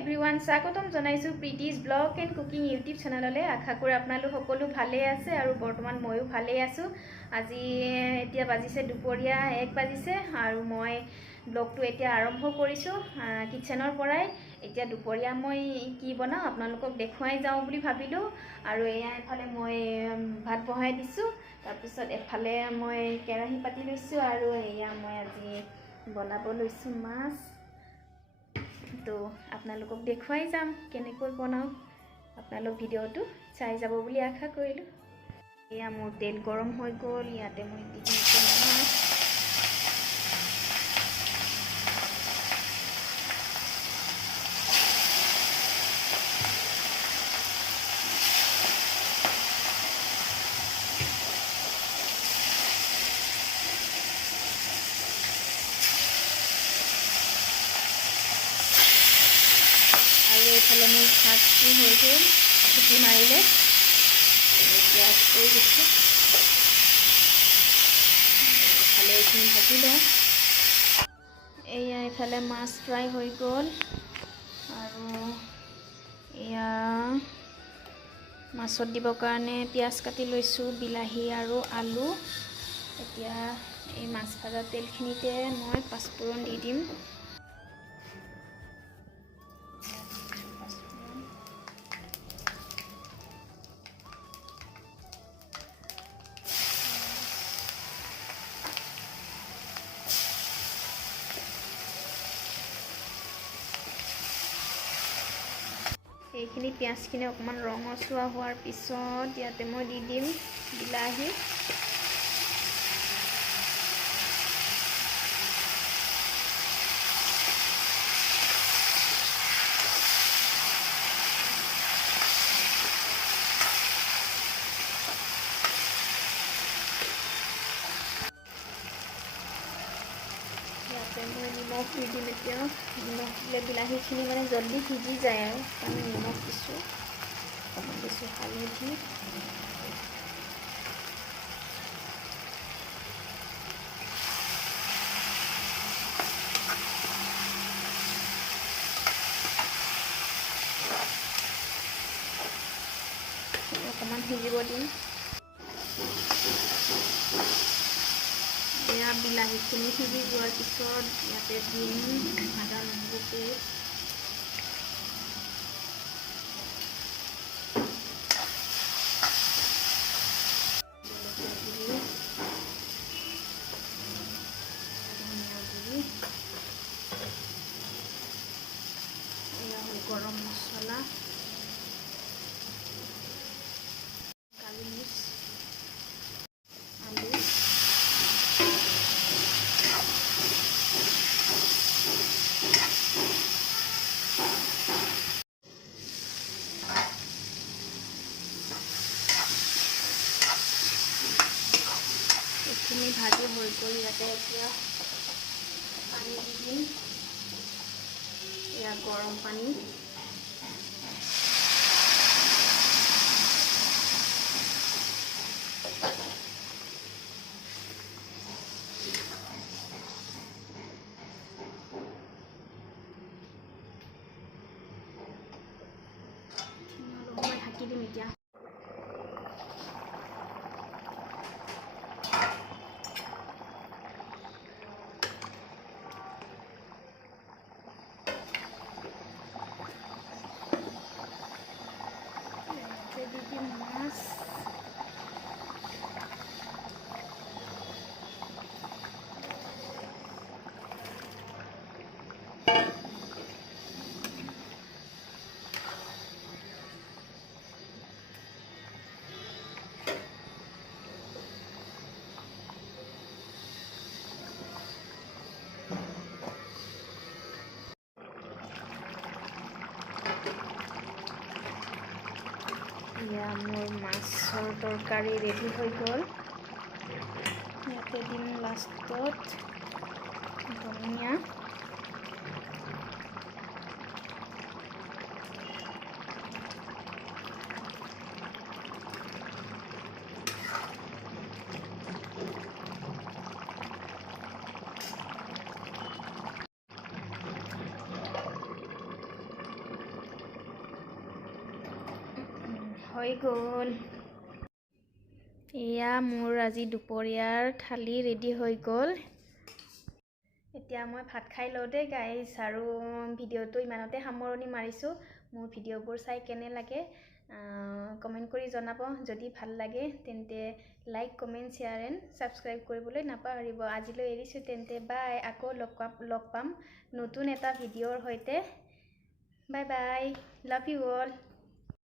Everyone, স্বাগতম জনাইছোঁ প্ৰীতিজ blog and cooking YouTube চেনেললৈ। আশা কৰোঁ আপোনালোক সকলো ভালেই আছে আৰু বৰ্তমান ময়ো ভালেই আছোঁ। আজি এতিয়া বাজিছে দুপৰীয়া 1 বাজিছে আৰু মই ব্লগটো এতিয়া আৰম্ভ কৰিছোঁ কিচেনৰ পৰাই। এতিয়া দুপৰীয়া মই কি বনাওঁ আপোনালোকক দেখুৱাই যাওঁ বুলি ভাবিলোঁ। আৰু এয়া এফালে মই ভাত বহাই দিছোঁ, তাৰপিছত এফালে মই কেৰাহী পাতি লৈছোঁ আৰু এয়া মই আজি বনাব লৈছোঁ মাছ। তো আপোনালোকক দেখুৱাই যাম কেনেকৈ বনাওঁ। আপোনালোক ভিডিঅ'টো চাই যাব বুলি আশা কৰিলোঁ। এয়া মোৰ তেল গৰম হৈ গ'ল, ইয়াতে মই দি দিছোঁ মাছ। আৰু এইফালে মোৰ ভাতটো হৈ গ'ল, চুটি মাৰিলে পিঁয়াজ কৰি দিছোঁ। এইফালে এইখিনি ভাজি লওঁ। এয়া এইফালে মাছ ফ্ৰাই হৈ গ'ল আৰু এয়া মাছত দিবৰ কাৰণে পিঁয়াজ কাটি লৈছোঁ, বিলাহী আৰু আলু। এতিয়া এই মাছ ভাজা তেলখিনিতে মই পাঁচফোৰণ দি দিম। এইখিনি পিঁয়াজখিনি অকণমান ৰঙচুৱা হোৱাৰ পিছত ইয়াতে মই দি দিম বিলাহী। ইয়াতে মই নিমখ দি দিম। এতিয়া নিমখ দিলে বিলাহীখিনি মানে জলদি সিজি যায় আৰু আমি নিমখ দিছোঁ, অকণমান দিছোঁ হালধি। অকণমান সিজিব দিম। এয়া বিলাহীখিনি সিজি যোৱাৰ পিছত ইয়াতে দিম আদা নহৰু পেষ্ট। এয়া হ'ল গৰম মছলা, কালি মিৰ্চ, আলু, এইখিনি ভাজি হৈ গ'ল। ইয়াতে এতিয়া পানী দি দিম, এয়া গৰম পানী। মই ঢাকি দিম এতিয়া। দি দিম মাছ। এয়া মোৰ মাছৰ তৰকাৰী ৰেডি হৈ গ'ল। ইয়াতে দিম লাষ্টত ধনিয়া। হৈ গ'ল। এয়া মোৰ আজি দুপৰীয়াৰ থালি ৰেডি হৈ গ'ল। এতিয়া মই ভাত খাই লওঁ দেই গাইজ, আৰু ভিডিঅ'টো ইমানতে সামৰণি মাৰিছোঁ। মোৰ ভিডিঅ'বোৰ চাই কেনে লাগে কমেণ্ট কৰি জনাব। যদি ভাল লাগে তেন্তে like, comment, share and subscribe কৰিবলৈ নাপাহৰিব। আজিলৈ এৰিছোঁ তেন্তে, বাই। আকৌ লগ পাম নতুন এটা ভিডিঅ'ৰ সৈতে। Bye bye, love you all.